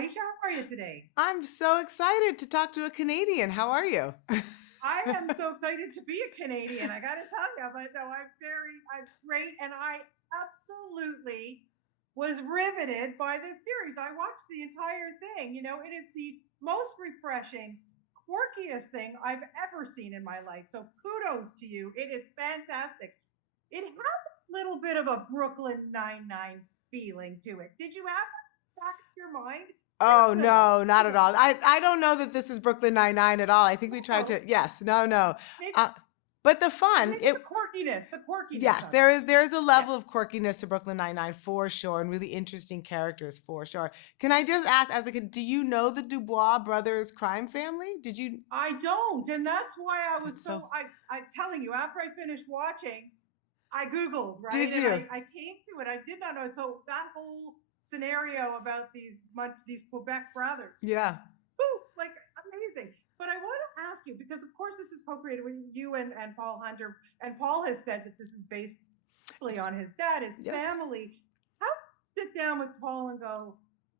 Aeysha. How are you today? I'm so excited to talk to a Canadian. How are you? I am so excited to be a Canadian. I got to tell you, but no, I'm great, and I absolutely was riveted by this series. I watched the entire thing. It is the most refreshing, quirkiest thing I've ever seen in my life. So kudos to you. It is fantastic. It has a little bit of a Brooklyn Nine-Nine feeling to it. Did you have that back of your mind? Oh, Just a little. no, not at all. I don't know that this is Brooklyn Nine-Nine at all. I think we tried Oh, to, yes, no, no. maybe Uh, but the fun, maybe the quirkiness yes, of it. there is a Yeah. level of quirkiness to Brooklyn Nine-Nine for sure, and really interesting characters for sure. Can I just ask, as a kid, do you know the Dubois brothers crime family? Did you? I don't, and that's why I was That's so. so. I'm telling you, after I finished watching, I googled, right, Did and you? I came to it. I did not know. So that whole scenario about these Quebec brothers, Yeah. poof, like amazing. But I want to ask you because, of course, this is co-created with you and Paul Hunter, and Paul has said that this is based It's, on his dad, his yes. family. How do you sit down with Paul and go,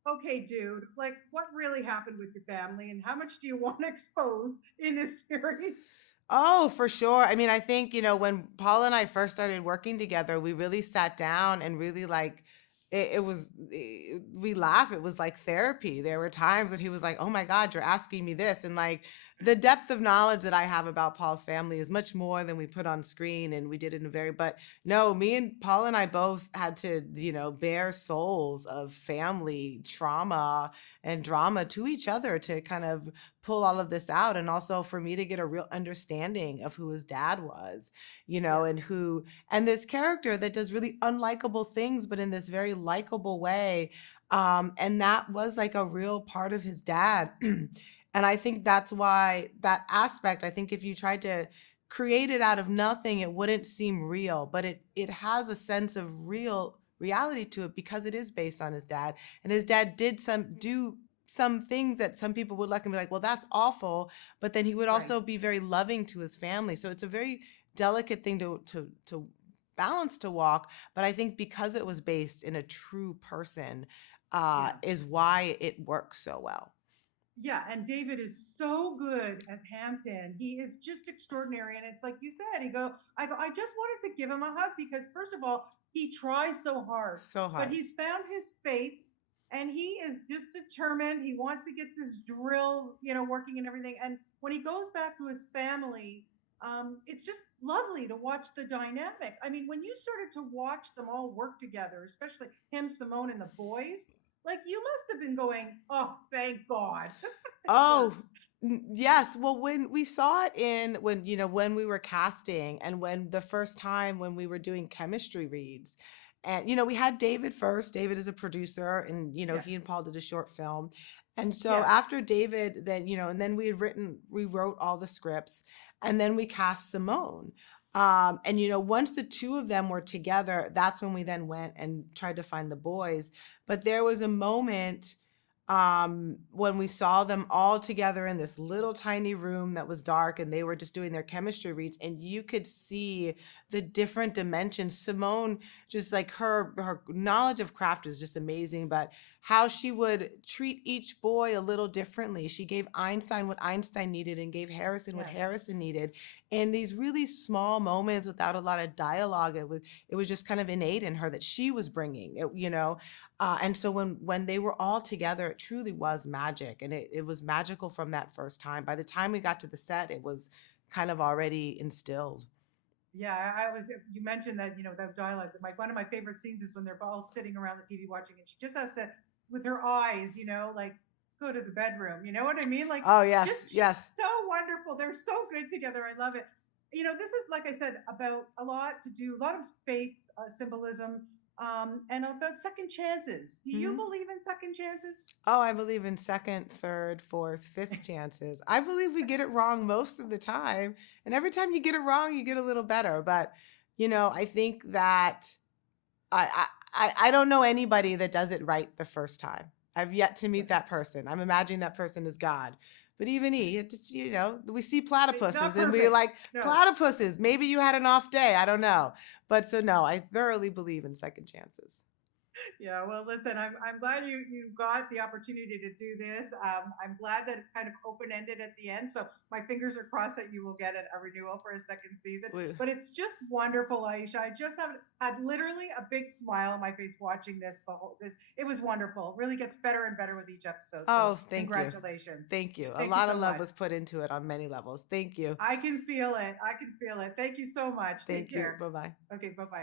okay, dude, like what really happened with your family and how much do you want to expose in this series? Oh, for sure. I mean, I think, when Paul and I first started working together, we really sat down and really we laugh. It was like therapy. There were times that he was like, oh my God, you're asking me this. And like the depth of knowledge that I have about Paul's family is much more than we put on screen. And we did it in a but no, me and Paul and I both had to, bare souls of family trauma and drama to each other to kind of pull all of this out, and also for me to get a real understanding of who his dad was, Yeah, and this character that does really unlikable things but in this very likable way. And that was like a real part of his dad. And I think that's why that aspect, I think if you tried to create it out of nothing, it wouldn't seem real, but it has a sense of real reality to it because it is based on his dad. And his dad did do some things that some people would look and be like, well, that's awful. But then he would right. also be very loving to his family. So it's a very delicate thing to balance to walk. But I think because it was based in a true person, Yeah. is why it works so well. Yeah, and David is so good as Hampton. He is just extraordinary. And it's like you said, I just wanted to give him a hug because first of all, he tries so hard, So but hard. he's found his faith and he is just determined. He wants to get this drill, working and everything. And when he goes back to his family, it's just lovely to watch the dynamic. I mean, when you started to watch them all work together, especially him, Simone, and the boys, like you must have been going, oh, thank God this Oh, works. yes. Well, when we saw it when we were casting, and when the first time when we were doing chemistry reads, and we had David first. David is a producer, and Yeah. he and Paul did a short film. And so Yes. after David, then and then we wrote all the scripts, and then we cast Simone. And once the two of them were together, that's when we then went and tried to find the boys. But there was a moment when we saw them all together in this little tiny room that was dark, and they were just doing their chemistry reads, and you could see the different dimensions. Simone, just like her knowledge of craft is just amazing, but how she would treat each boy a little differently. She gave Einstein what Einstein needed and gave Harrison what Yes. Harrison needed, in these really small moments without a lot of dialogue. It was just kind of innate in her that she was bringing it. And so when they were all together, it truly was magic. And it was magical from that first time. By the time we got to the set, it was kind of already instilled. Yeah. I was, you mentioned that, that dialogue. One of my favorite scenes is when they're all sitting around the TV watching and she just has to, with her eyes, like, let's go to the bedroom. You know what I mean? Like, Oh, just, yes, she's yes. so wonderful. They're so good together. I love it. This is, like I said, about a lot to do, a lot of faith symbolism, and about second chances. Do you Hmm. believe in second chances? Oh, I believe in second, third, fourth, fifth chances. I believe we get it wrong most of the time. And every time you get it wrong, you get a little better. But, I think that I don't know anybody that does it right the first time. I've yet to meet that person. I'm imagining that person is God. But even we see It's not platypuses and we perfect. like No. platypuses. Maybe you had an off day. I don't know. But so no, I thoroughly believe in second chances. Yeah, well, listen, I'm glad you got the opportunity to do this. I'm glad that it's kind of open ended at the end. So my fingers are crossed that you will get a renewal for a second season. We- But it's just wonderful, Aeysha. I just have had literally a big smile on my face watching this. The whole this it was wonderful. It really gets better and better with each episode. So Oh, thank you. congratulations. Thank you. A Thank you lot so of love much. was put into it on many levels. Thank you. I can feel it. I can feel it. Thank you so much. Take Thank you. care. Bye bye. Okay, bye bye.